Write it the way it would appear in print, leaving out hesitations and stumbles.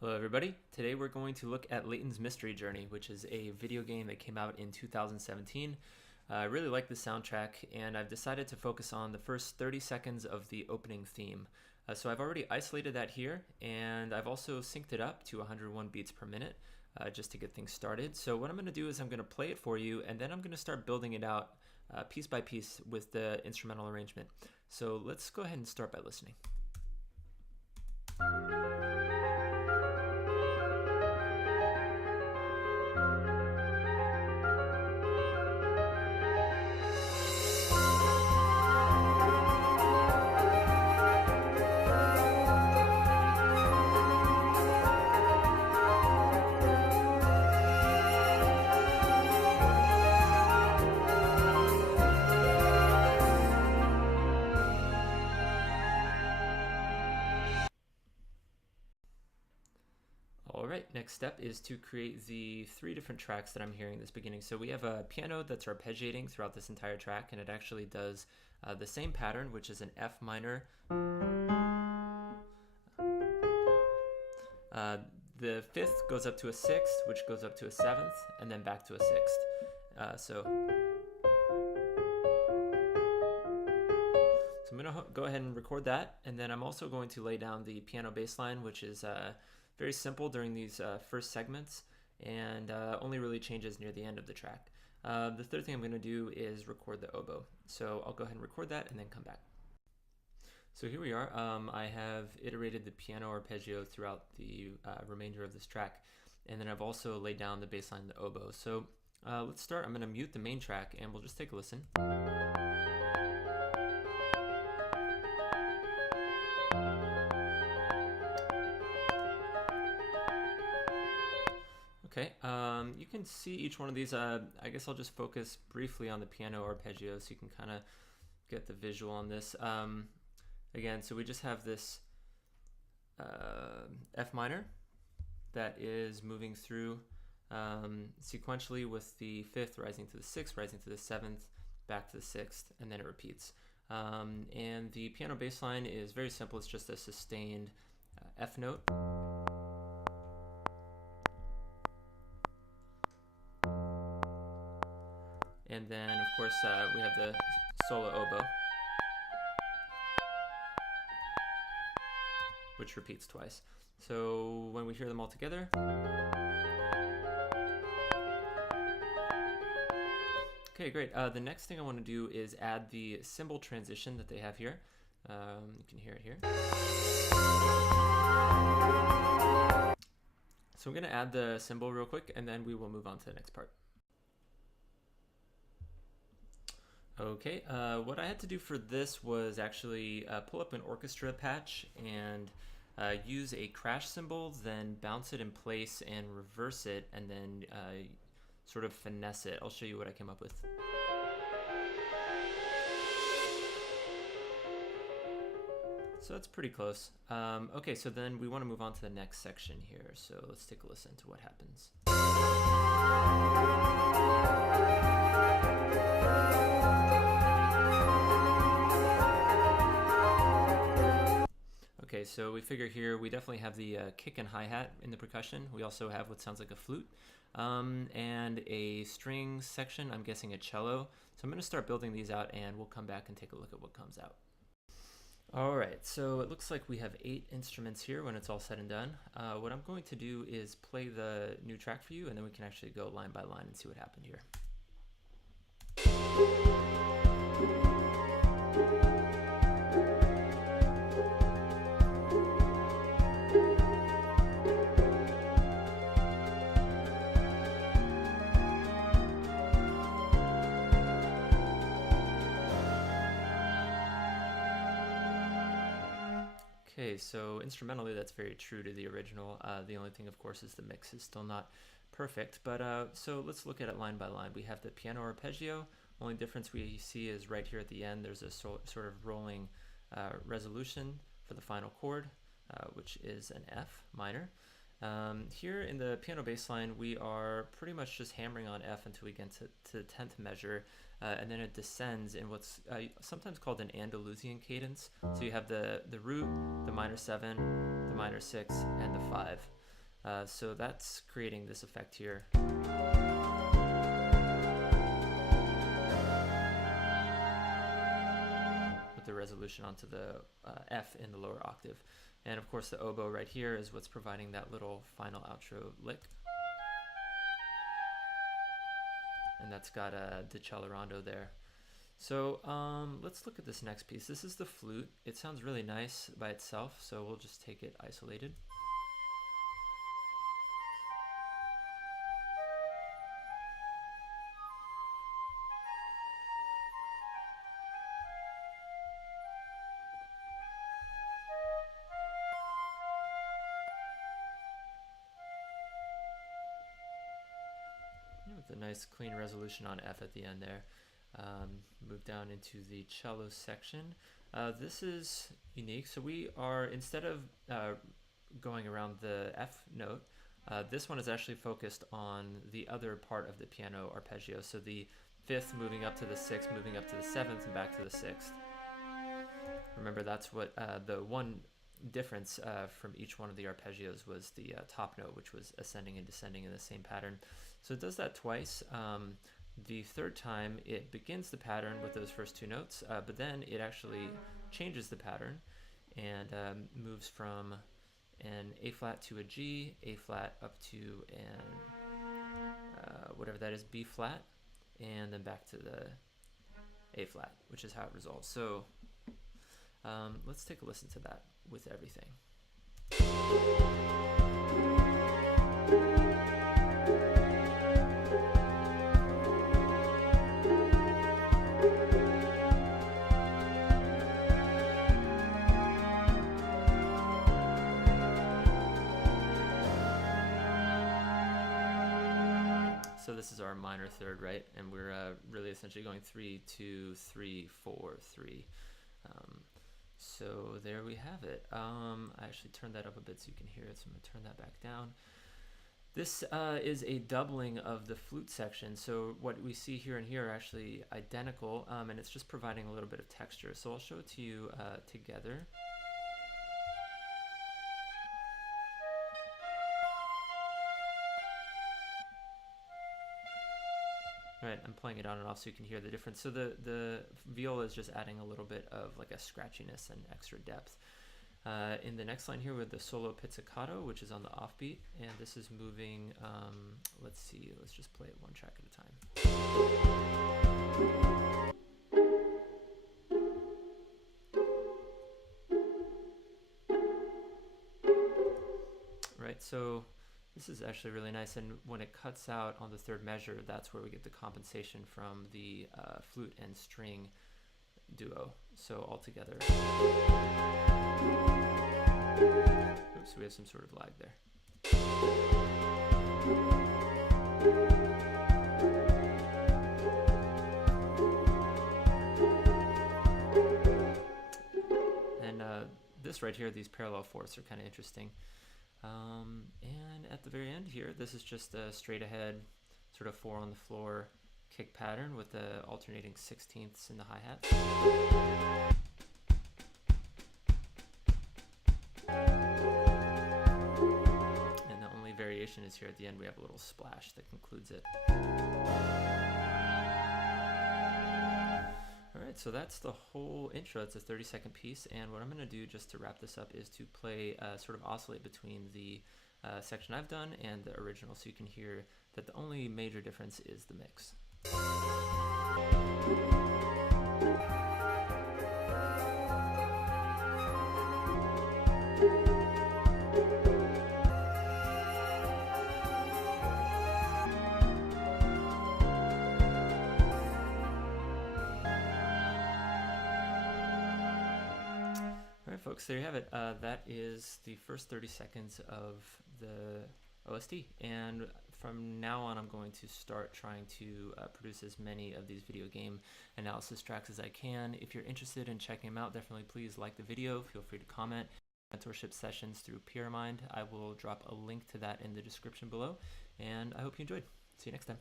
Hello everybody. Today we're going to look at Layton's Mystery Journey, which is a video game that came out in 2017. I really like the soundtrack, and I've decided to focus on the first 30 seconds of the opening theme. So I've already isolated that here, and I've also synced it up to 101 beats per minute just to get things started. So what I'm going to do is I'm going to play it for you, and then I'm going to start building it out piece by piece with the instrumental arrangement. So let's go ahead and start by listening. Alright, next step is to create the three different tracks that I'm hearing in this beginning. So we have a piano that's arpeggiating throughout this entire track, and it actually does the same pattern, which is an F minor. The fifth goes up to a sixth, which goes up to a seventh, and then back to a sixth. So I'm going to go ahead and record that, and then I'm also going to lay down the piano bass line, which is very simple during these first segments, and only really changes near the end of the track. The third thing I'm going to do is record the oboe. So I'll go ahead and record that and then come back. So here we are. I have iterated the piano arpeggio throughout the remainder of this track, and then I've also laid down the bass line and the oboe. So let's start. I'm going to mute the main track, and we'll just take a listen. Okay, you can see each one of these. I guess I'll just focus briefly on the piano arpeggio so you can kind of get the visual on this. Again, so we just have this F minor that is moving through sequentially with the fifth rising to the sixth, rising to the seventh, back to the sixth, and then it repeats. And the piano bass line is very simple. It's just a sustained F note. And then, of course, we have the solo oboe, which repeats twice. So when we hear them all together, okay, great. The next thing I want to do is add the cymbal transition that they have here. You can hear it here. So I'm going to add the cymbal real quick, and then we will move on to the next part. Okay, what I had to do for this was actually pull up an orchestra patch and use a crash cymbal, then bounce it in place and reverse it, and then sort of finesse it. I'll show you what I came up with. So that's pretty close. Okay, so then we want to move on to the next section here. So let's take a listen to what happens. Okay, so we figure here we definitely have the kick and hi-hat in the percussion. We also have what sounds like a flute and a string section, I'm guessing a cello. So I'm going to start building these out, and we'll come back and take a look at what comes out. Alright, so it looks like we have 8 instruments here when it's all said and done. What I'm going to do is play the new track for you, and then we can actually go line by line and see what happened here. Okay, so instrumentally that's very true to the original. The only thing, of course, is the mix is still not perfect. But so let's look at it line by line. We have the piano arpeggio. Only difference we see is right here at the end, there's a sort of rolling resolution for the final chord, which is an F minor. Here in the piano bass line, we are pretty much just hammering on F until we get to the 10th measure, and then it descends in what's sometimes called an Andalusian cadence. So you have the root, the minor 7, the minor 6, and the 5. So that's creating this effect here. With the resolution onto the F in the lower octave. And of course the oboe right here is what's providing that little final outro lick. And that's got a deccelerando there. So let's look at this next piece. This is the flute. It sounds really nice by itself, so we'll just take it isolated. With a nice clean resolution on F at the end there. Move down into the cello section. This is unique. So we are, instead of going around the F note, this one is actually focused on the other part of the piano arpeggio. So the 5th moving up to the 6th, moving up to the 7th, and back to the 6th. Remember, that's what the one difference from each one of the arpeggios was the top note, which was ascending and descending in the same pattern. So it does that twice. The third time it begins the pattern with those first 2 notes, but then it actually changes the pattern and moves from an A flat to a G, A flat up to an whatever that is, B flat, and then back to the A flat, which is how it resolves. So let's take a listen to that with everything. So this is our minor third, right? And we're really essentially going 3, 2, 3, 4, 3. So there we have it. I actually turned that up a bit so you can hear it, so I'm going to turn that back down. This is a doubling of the flute section. So what we see here and here are actually identical, and it's just providing a little bit of texture. So I'll show it to you together. Right, I'm playing it on and off so you can hear the difference. So the viola is just adding a little bit of like a scratchiness and extra depth. In the next line here with the solo pizzicato, which is on the offbeat, and this is moving, let's see, let's just play it one track at a time. Right, so this is actually really nice, and when it cuts out on the third measure, that's where we get the compensation from the flute and string duo. So all together. Oops, we have some sort of lag there. And this right here, these parallel fourths are kind of interesting. And at the very end here, this is just a straight ahead sort of 4 on the floor kick pattern with the alternating 16ths in the hi-hat. And the only variation is here at the end. We have a little splash that concludes it. Alright, so that's the whole intro. It's a 30-second piece, and what I'm going to do just to wrap this up is to play, sort of oscillate between the section I've done and the original, so you can hear that the only major difference is the mix. Alright folks, there you have it. That is the first 30 seconds of the OST, and from now on I'm going to start trying to produce as many of these video game analysis tracks as I can. If you're interested in checking them out, definitely please like the video, feel free to comment. Mentorship sessions through PeerMind, I will drop a link to that in the description below, and I hope you enjoyed. See you next time.